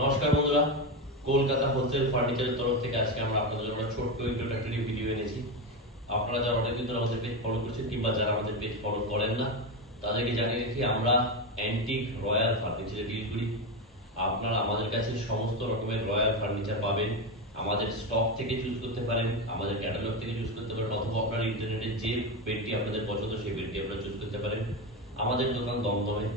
নমস্কার বন্ধুরা, কলকাতা হোলসেল ফার্নিচারের তরফ থেকে আজকে আমরা আপনাদের জন্য ছোট্ট ইন্ট্রোডাক্টরি ভিডিও এনেছি। আপনারা যারা অনেকদিন ধরে আমাদের পেজ ফলো করছেন কিংবা যারা আমাদের পেজ ফলো করেন না, তাদেরকে জানিয়ে রাখি আমরা অ্যান্টিক রয়্যাল ফার্নিচারে ডিল করি। আপনারা আমাদের কাছে সমস্ত রকমের রয়্যাল ফার্নিচার পাবেন। আমাদের স্টক থেকে চুজ করতে পারেন, আমাদের ক্যাটালগ থেকে চুজ করতে পারেন, অথবা আপনার ইন্টারনেটে যে বেডটি আপনাদের পছন্দ সেই বেডটি আপনারা চুজ করতে পারেন। আমাদের দোকান দমদমে।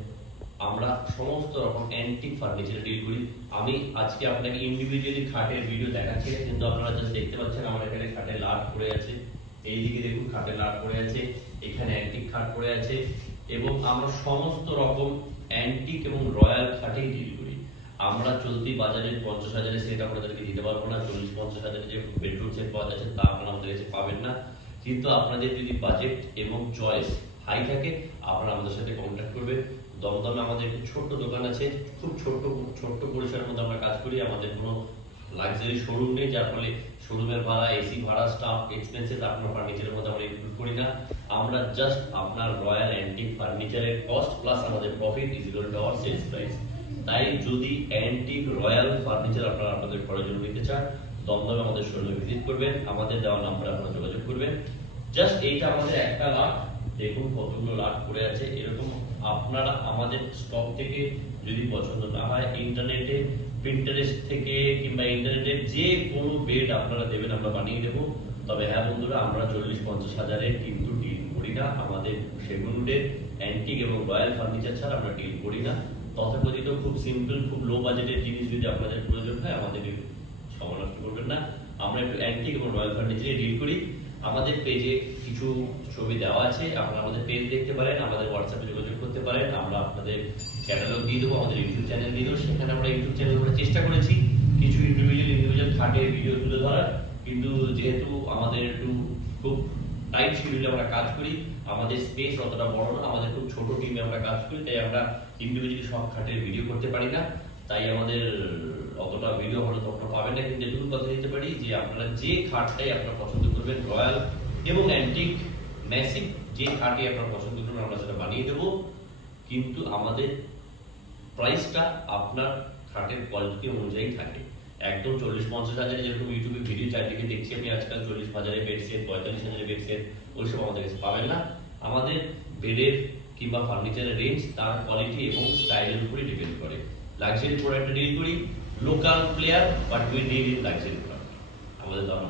আমরা সমস্ত রকম অ্যান্টিক ফার্নিচার ডিল করি। আমি আজকে আপনাকে ইন্ডিভিজুয়ালি খাটের ভিডিও দেখাচ্ছি, কিন্তু আপনারা জাস্ট দেখতে পাচ্ছেন আমার এখানে খাটের লাট পড়ে আছে। এইদিকে দেখুন খাটের লাট পড়ে আছে, এখানে অ্যান্টিক খাট পড়ে আছে, এবং আমরা সমস্ত রকম অ্যান্টিক এবং রয়্যাল খাটেই ডিল করি। আমরা চলতি বাজারের 50,000-এর সেট আপনাদেরকে দিতে পারবো না। 40-50,000-এর যে বেডরুম সেট পাওয়া যাচ্ছে তা আপনারা আমাদের কাছে পাবেন না। কিন্তু আপনাদের যদি বাজেট এবং চয়েস হাই থাকে, আপনারা আমাদের সাথে কন্ট্যাক্ট করবেন। দমদমে আমাদের একটি ছোট্ট দোকান আছে, খুব ছোট্ট পরিসরের মধ্যে আমরা কাজ করি। আমাদের কোনো লাক্সারি শোরুম নেই, যার ফলে শোরুমের ভাড়া, এসি ভাড়া, স্টাফ এক্সপেন্সেস আপনার ফার্নিচারের মধ্যে আমরা ইনক্লুড করি না। আমরা জাস্ট আপনার রয়্যাল অ্যান্টিক ফার্নিচারের কস্ট প্লাস আমাদের profit is equal to our sales price. তাই যদি অ্যান্টিক রয়্যাল ফার্নিচার আপনারা আপনাদের ঘরের জন্য নিতে চান, দমদমে আমাদের শোরুমে ভিজিট করবেন, আমাদের দেওয়া নাম্বারে আপনারা যোগাযোগ করবেন। জাস্ট এইটা আমাদের একটা লাট, দেখুন কতগুলো লাট পড়ে আছে। এরকম আপনারা আমাদের স্টক থেকে যদি পছন্দ না হয়, ইন্টারনেটে পিন্টারেস্ট থেকে কিংবা ইন্টারনেটে যে কোনো বেড আপনারা দেবেন, আমরা বানিয়ে দেবো। তবে হ্যাঁ বন্ধুরা, আমরা 40-50 হাজারের কিন্তু ডিল করি না। আমাদের সেগুন উডের অ্যান্টিক এবং রয়্যাল ফার্নিচার ছাড়া আমরা ডিল করি না। তথাকথিত খুব সিম্পল, খুব লো বাজেটের জিনিস যদি আপনাদের প্রয়োজন হয়, আমাদের সময় নষ্ট করবেন না। আমরা একটু অ্যান্টিক এবং রয়্যাল ফার্নিচারে ডিল করি। আমাদের পেজে কিছু ছবি দেওয়া আছে, আপনারা আমাদের পেজ দেখতে পারেন, আমাদের হোয়াটসঅ্যাপে যোগাযোগ করতে পারেন। আমরা আপনাদের ক্যাটালগ দিয়ে দেবো, আমাদের ইউটিউব চ্যানেল দিয়ে দেবো। সেখানে আমরা ইউটিউব চ্যানেল করে চেষ্টা করেছি কিছু ইন্ডিভিজুয়াল খাটের ভিডিও তুলে ধরার, কিন্তু যেহেতু আমাদের একটু খুব টাইট শিডিউলে আমরা কাজ করি, আমাদের স্পেস অতটা বড় না, আমাদের খুব ছোট টিমে আমরা কাজ করি, তাই আমরা ইন্ডিভিজুয়ালি সব খাটের ভিডিও করতে পারি না। তাই আমাদের অতটা ভিডিও হয়তো আপনারা পাবেন না, কিন্তু এটুকু কথা দিতে পারি যে আপনারা যে খাটটাই আপনারা পছন্দ করবেন, রয়্যাল এবং অ্যান্টিক ম্যাসিভ যে খাটই আপনারা পছন্দ করবেন, আমরা সেটা বানিয়ে দেবো। কিন্তু আমাদের প্রাইসটা আপনার খাটের কোয়ালিটি অনুযায়ী থাকে। একদম 40-50 হাজারে যেরকম ইউটিউবে ভিডিও চারদিকে দেখছি আমি আজকাল, 40,000-এর বেড সেট, 45,000-এর বেড সেট, ওইসব আমাদের কাছে পাবেন না। আমাদের বেডের কিংবা ফার্নিচারের রেঞ্জ তার কোয়ালিটি এবং স্টাইলের উপরে ডিপেন্ড করে। লাক্সারি প্রোডাক্টে ডিল করি, local player, but we deal in luxury product. আমাদের ধারণা